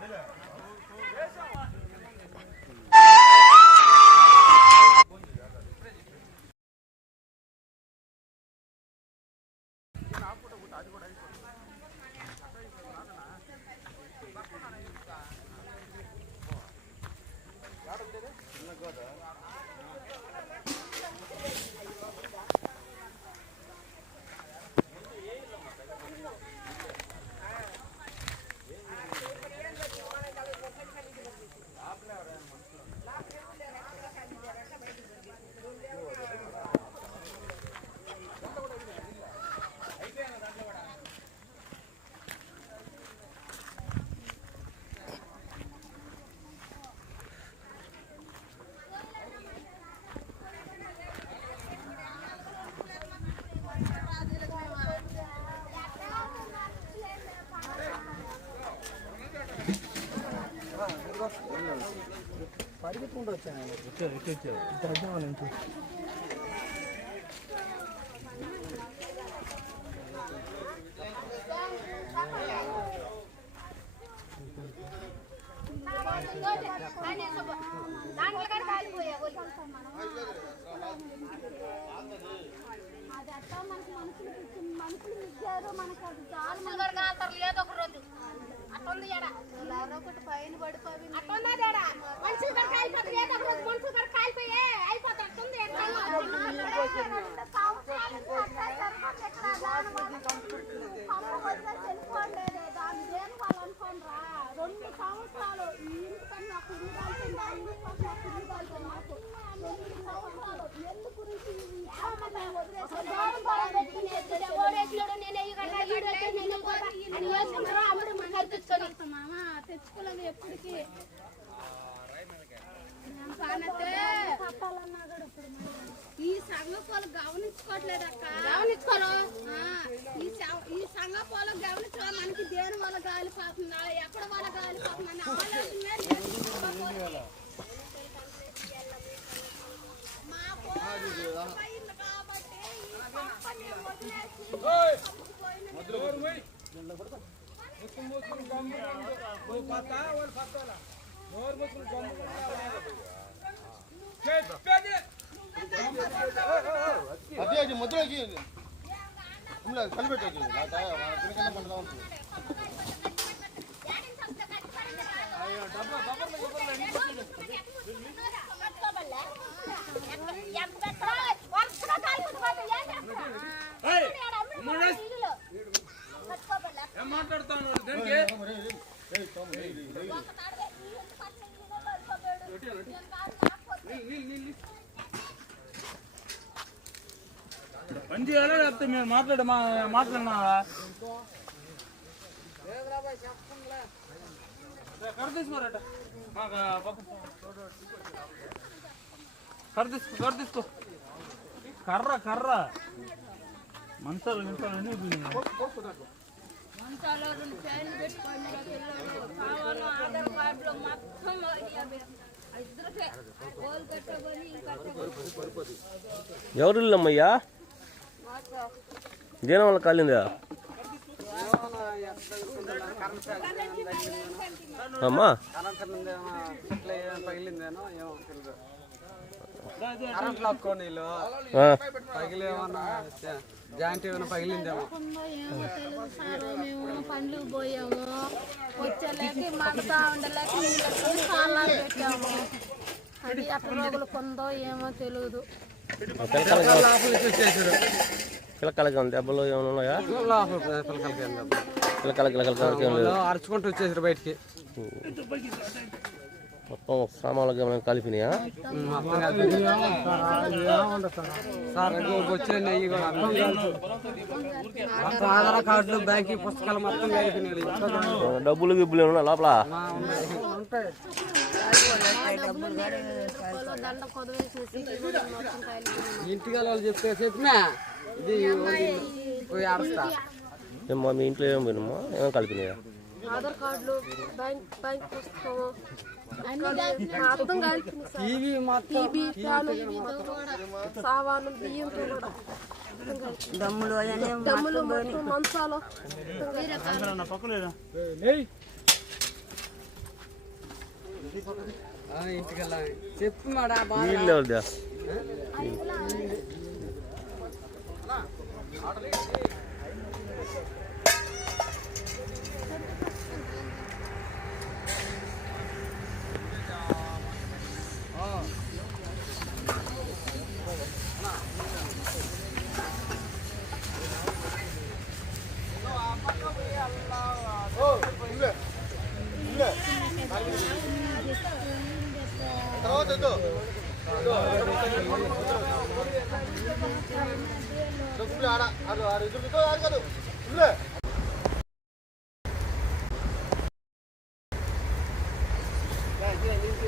Nereye? కూడా కాలిపోయా అది అట్టా మనకి మనుషులు మనుషులు ఇచ్చారు. మనకు అది చాలా. మంది కాలుతారు లేదు ఒక రోజు. అట్టుంది ఎడ ఒకటి పైన పడిపోయి అట్టుంది ఎడ మనుషులు కూడా కాలిపోతుంది ఏదో ఒక రోజు మనుషులు కూడా కాలిపోయే అయిపోతుంది అట్టుంది రెండు సంవత్సరాలు ఈ ఇంటి కుడి కాల్చిందా ఇల్లు కాల్చింది ఆ ఇంటి పని నాకు ఇల్లు కాల్చింది నాకు రెండు సంవత్సరాలు ఎందు గురించి ఈ సామాన్లు వదిలేసి దూరం దూరం పెట్టి నేను ఓడేసినాడు నేను ఎయ్యి కట్టా, ఈడు అయితే నేను పోతా అని వేసుకుంటారా అమ్మడు మన తెచ్చుకొని మామ తెచ్చుకోలేదు ఎప్పటికీ. ఈ సంఘపోలు గమనించుకోవట్లేదు అక్క. గమనించుకోరు? ఈ సంఘపోలు గమనించుకో మనకి దేని వల్ల గాలిపోతుందా ఎక్కడ వల్ల గాలిపోతుందని ఆలోచన చేసుకోవాలి. మా పోయింది కాబట్టి ఈ పంపని వదిలేసి అదే అది మధ్యలోకి ఇలా కలిపెట్టేది కింద పండుగ ఉంటుంది ఏం మాట్లాడుతాను దేనికి పని చేయాలా లేకపోతే మీరు మాట్లాడే మా మాట్లాడినావా కర్ర తీసుకో కర్ర తీసుకో కర్ర కర్ర. మంచాలు గించాలు అన్నీ మంచాలో రెండు ఫ్యాన్లు పెట్టుకోండి కావాలో ఆధార్ కార్డులో మొత్తం ఇయ్యాలి. ఆ ఇద్దరికే గోల్ కట్టబడి కట్టబడి ఎవరు ఇల్లమ్మయ్యా దేని వల్ల కాలిందా అమ్మా పగిలిందేనో ఏమో పగిలిందేమో. ఉందో ఏమో తెలియదు సారు మేము పండ్లకు పోయాము. వచ్చేలేక మడతా ఉండలేక నీళ్ళకి కాలాలు పెట్టాము. అది అట్లా రోగులు కొందో ఏమో తెలియదు పిల్లకాయలకి లోపల చూసేసారు పిల్లకాయలకి ఏమైనా దెబ్బలు. ఏమైనా ఉన్నాయా లేదు వాళ్ళు అరుచుకుంటూ వచ్చేసారు బయటికి. మొత్తం సామాన్లకి ఏమైనా కలిపినాయా? ఆధార్ కార్డులు బ్యాంకింగ్ పుస్తకాలు మొత్తం కలిపినాయి. డబ్బులు గిబ్బులు ఏమైనా లోపల? ఇంటికి వాళ్ళు చెప్తే చెప్పినా? ఇది పోయి ఆడస్తా. ఏమ్మా మీ ఇంట్లో ఏం పోయినమ్మా? ఏమైనా కలిపినాయా? ఆధార్ కార్డులు బ్యాంక్ బ్యాంక్ పుస్తకము మొత్తం కలిపి టీవీ మొత్తం సావాను బియ్యంతో కూడా. దమ్ములు దమ్ములు మంచాలు. చెప్పు మాడా బాగా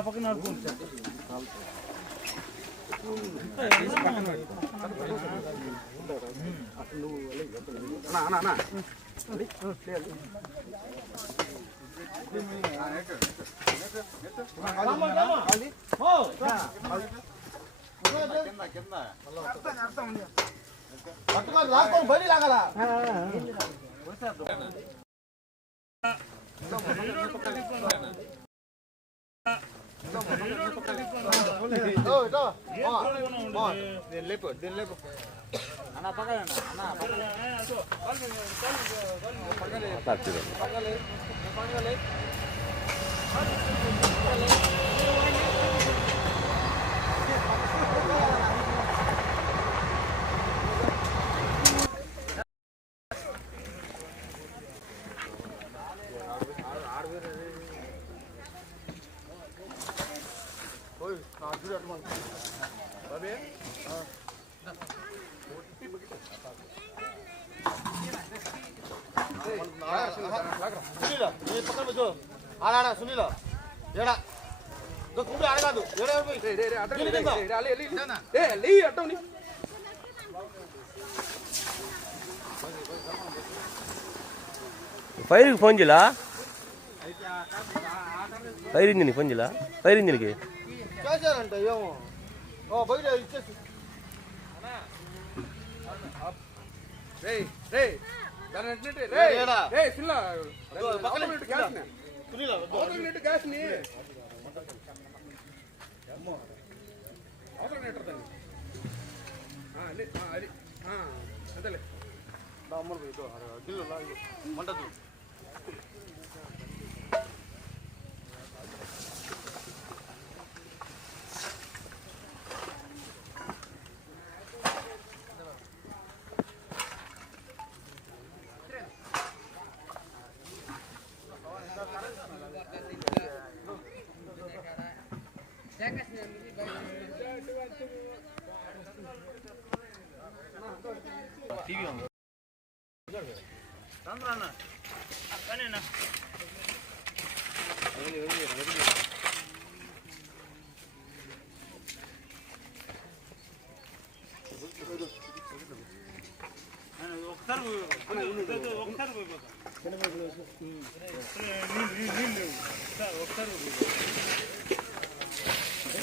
పక్కన ఆడుకో. పట్టుకొని లాక్కొని బయటికి లాగాల ఓ, ఇటో. లేపు దీన్ని లేపు ఓయ్ నా చూడు అటు మన. బాబీ ఆ. సునీల నీ పక్కన సునీల ఏడా ఇదో కుండు ఆడ ఫైర్కి ఫోన్ చేయలా? ఫైర్ ఇంజిన్కి ఫోన్ చేయలా? ఫైర్ ఇంజిన్కి? చేశారంట ఏమో. ఓ బయట ఇచ్చేసి. ఏడా? ఇదో పక్కన సునీల వద్దు. నా అమ్మను పోయి ఇదో, ఆడ గిల్లు లా ఇదో. మంటది రండి రా అన్న. కానీ అన్న. ఆ, ఒకసారి పోయి ఒకసారి ఒకసారి పోయిపోతా నీళ్ళు నీళ్ళు నీళ్ళు లేవు. ఒకసారి ఒకసారి పోయి బకెట్లో పోతురా బకెట్లో పోయి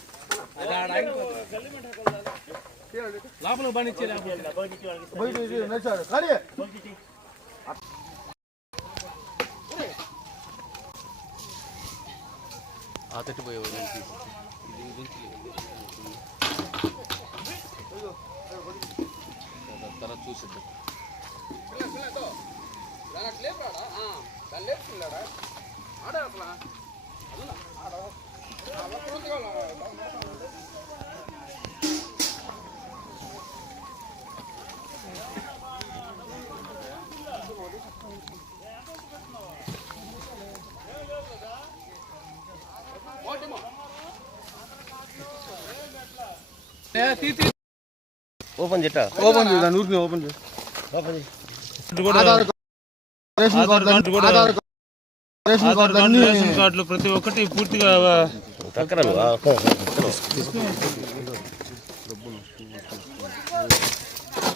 లోపల బండిచ్చే బయట ఇది నడిచాడు కానీ ఆ తట్టు ఆడ ఓపెన్ చెట్టా ఓపెన్ చేయి దాని ఊరికి ఓపెన్ చేయి ఓపెన్ చేయి. రేషన్ కార్డు రేషన్ కార్డులు ప్రతి ఒక్కటి పూర్తిగా ఆ,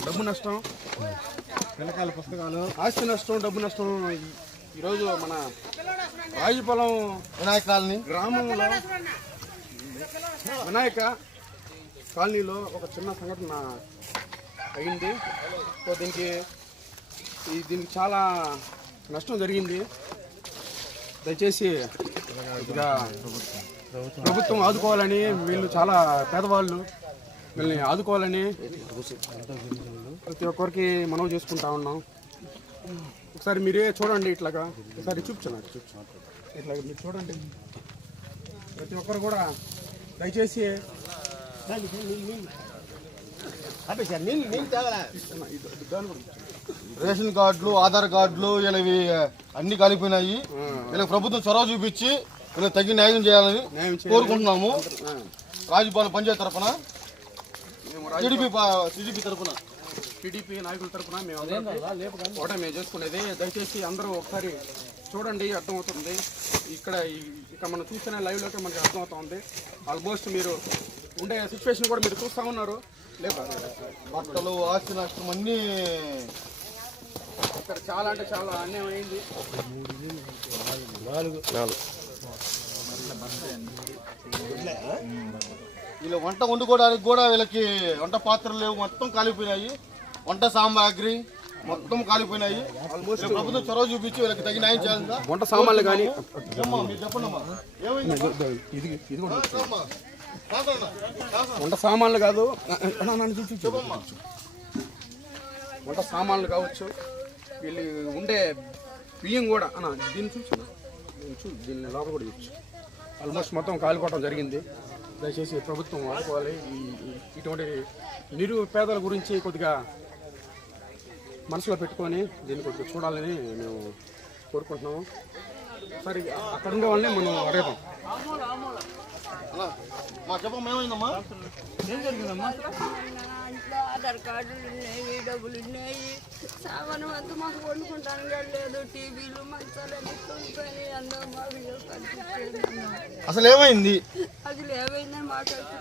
డబ్బు నష్టం వెనకాల పుస్తకాలు ఆస్తి నష్టం డబ్బు నష్టం ఈరోజు మన రాజుపాలెం వినాయక కాలనీ గ్రామంలో వినాయక కాలనీలో ఒక చిన్న సంఘటన అయింది సో దీనికి ఈ దీనికి చాలా నష్టం జరిగింది దయచేసి ప్రభుత్వం ఆదుకోవాలని వీళ్ళు చాలా పేదవాళ్ళు. వీళ్ళని ఆదుకోవాలని ప్రతి ఒక్కరికి మనవి చేసుకుంటా ఉన్నాం. ఒకసారి మీరే చూడండి ఇట్లాగా. ఒకసారి చూపించండి. చూపించండి ఇట్లాగా మీరు చూడండి. ప్రతి ఒక్కరు కూడా దయచేసి రేషన్ కార్డులు ఆధార్ కార్డులు వీళ్ళవి అన్ని కలిపినాయి. వీళ్ళకి ప్రభుత్వం చొరవ చూపించి వీళ్ళకి తగిన న్యాయం చేయాలని కోరుకుంటున్నాము. రాజుపాలెం పంచాయతీ తరఫున టీడీపీ టీడీపీ తరఫున టీడీపీ నాయకుల తరఫున మేము ఒకటే మేము చేసుకునేది. దయచేసి అందరూ ఒకసారి చూడండి అర్థమవుతుంది. ఇక్కడ ఈ- ఇక మనం చూస్తున్న లైవ్లోకి మనకి అర్థమవుతుంది. ఆల్మోస్ట్ మీరు ఉండే సిచ్యువేషన్ కూడా మీరు చూస్తూ ఉన్నారు. లేదు. బట్టలు ఆస్తి నష్టం అన్ని ఇక్కడ చాలా అంటే చాలా అన్యాయం అయింది నాలుగు వీళ్ళు వంట వండుకోవడానికి కూడా వీళ్ళకి వంట పాత్రలు లేవు మొత్తం కాలిపోయినాయి వంట సామాగ్రి మొత్తం కాలిపోయినాయి ప్రభుత్వం చొరవ చూపించి వీళ్ళకి తగిన న్యాయం చేయాలి వంట సామాన్లు కానీ ఏమ్మా, మీరు చెప్పండి అమ్మా ఏమైంది ఇది ఇది కూడా అమ్మా? కాదన్నా, కాదన్నా. వంట సామాన్లు కాదు వంట సామాన్లు కావచ్చు వీళ్ళు ఉండే బియ్యం కూడా. అన్న దీన్ని చూసు దీన్ని చూ దీన్ని లోపల కూడా చూచ్చు ఆల్మోస్ట్ మొత్తం కాలిపోవడం జరిగింది. దయచేసి ప్రభుత్వం ఆడుకోవాలి ఈ ఇటువంటి నిరుపేదల గురించి కొద్దిగా మనసులో పెట్టుకొని దీన్ని కొద్దిగా చూడాలని మేము కోరుకుంటున్నాము. సరే అక్కడ ఉండే వాళ్ళని మనం అడుగుతాం అన్నా, మా చెప్పమ్మా ఏమైందమ్మా ఏం జరిగిందమ్మా? ఆధార్ కార్డులు ఉన్నాయి డబ్బులు ఉన్నాయి సామాను అంతా మాకు వండుకుంటాను కూడా లేదు. టీవీలు మంచాలు అన్ని అందరూ మాకు అసలు ఏమైంది? అసలు ఏమైందని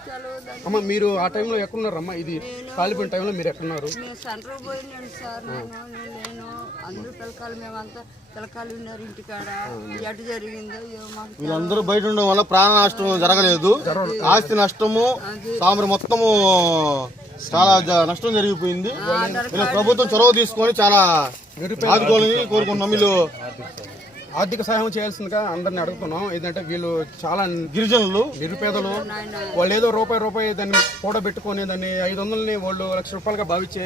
తెలవదని అమ్మ మీరు ఆ టైంలో ఎక్కడున్నారమ్మా? ఇది కాలిపోయిన టైంలో మీరు ఎక్కడున్నారు? నేను సెంటర్ పోయినాను సార్. నేను నేను అందరూ పిల్లకాయలు మేమంతా పిల్లకాయలు ఉన్నారు ఇంటికాడ. ఎటు జరిగిందో ఏమో మాకు వీళ్ళందరూ బయట ఉండడం వల్ల ప్రాణ నష్టం జరగలేదు. ఆస్తి నష్టము సాంబ్ర మొత్తము చాలా జ- నష్టం జరిగిపోయింది. ప్రభుత్వం చొరవ తీసుకొని చాలా ఆదుకోవాలని కోరుకుంటున్నాం. వీళ్ళు ఆర్థిక సహాయం చేయాల్సిందిగా అందరిని అడుగుతున్నాం. ఏంటంటే వీళ్ళు చాలా గిరిజనులు నిరుపేదలు. వాళ్ళు ఏదో రూపాయి రూపాయి దాన్ని కూడబెట్టుకొని దాన్ని ఐదు వందలని వాళ్ళు లక్ష రూపాయలుగా భావించే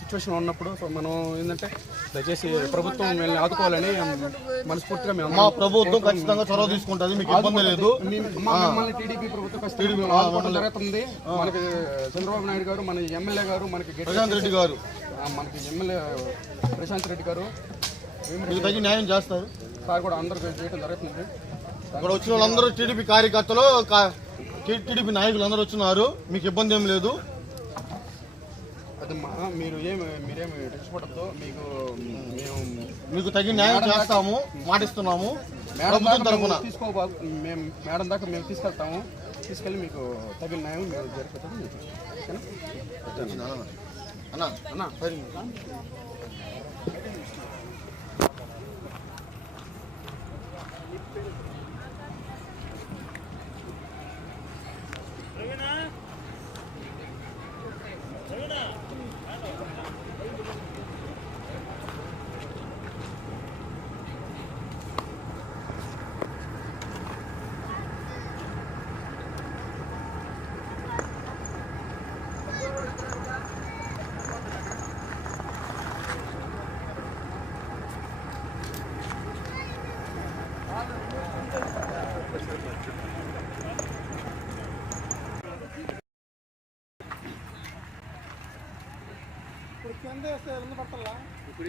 సిచ్యువేషన్ ఉన్నప్పుడు సో మనం ఏంటంటే దయచేసి ప్రభుత్వం వీళ్ళని ఆదుకోవాలని మనస్ఫూర్తిగా మేము మా ప్రభుత్వం ఖచ్చితంగా చొరవ తీసుకుంటుంది. మీకు ఇబ్బంది లేదు. మిమ్మల్ని టీడీపీ ప్రభుత్వం జరుగుతుంది. మనకి చంద్రబాబు నాయుడు గారు మన ఎమ్మెల్యే గారు మనకి ప్రశాంత్ రెడ్డి గారు. మనకి ఎమ్మెల్యే ప్రశాంత్ రెడ్డి గారు. న్యాయం చేస్తారు. సార్ కూడా అందరూ చేయడం జరుగుతుంది ఇక్కడ వచ్చిన వాళ్ళందరూ టీడీపీ కార్యకర్తలు టీడీపీ నాయకులు అందరూ వచ్చినారు. మీకు ఇబ్బంది ఏం లేదు. మీరు ఏమి మీరేమి మీకు మేము మీకు తగిన న్యాయం చేస్తాము మాటిస్తున్నాము. మేడం తరఫున మేము తీసుకోబో మేము మేడం దాకా మేము తీసుకెళ్తాము. తీసుకెళ్ళి మీకు తగిన న్యాయం మేము చూస్తాం. ఓకేనా? అన్నా. అన్నా. సరే. ఎంత రెండు పట్టాలా ఇప్పుడు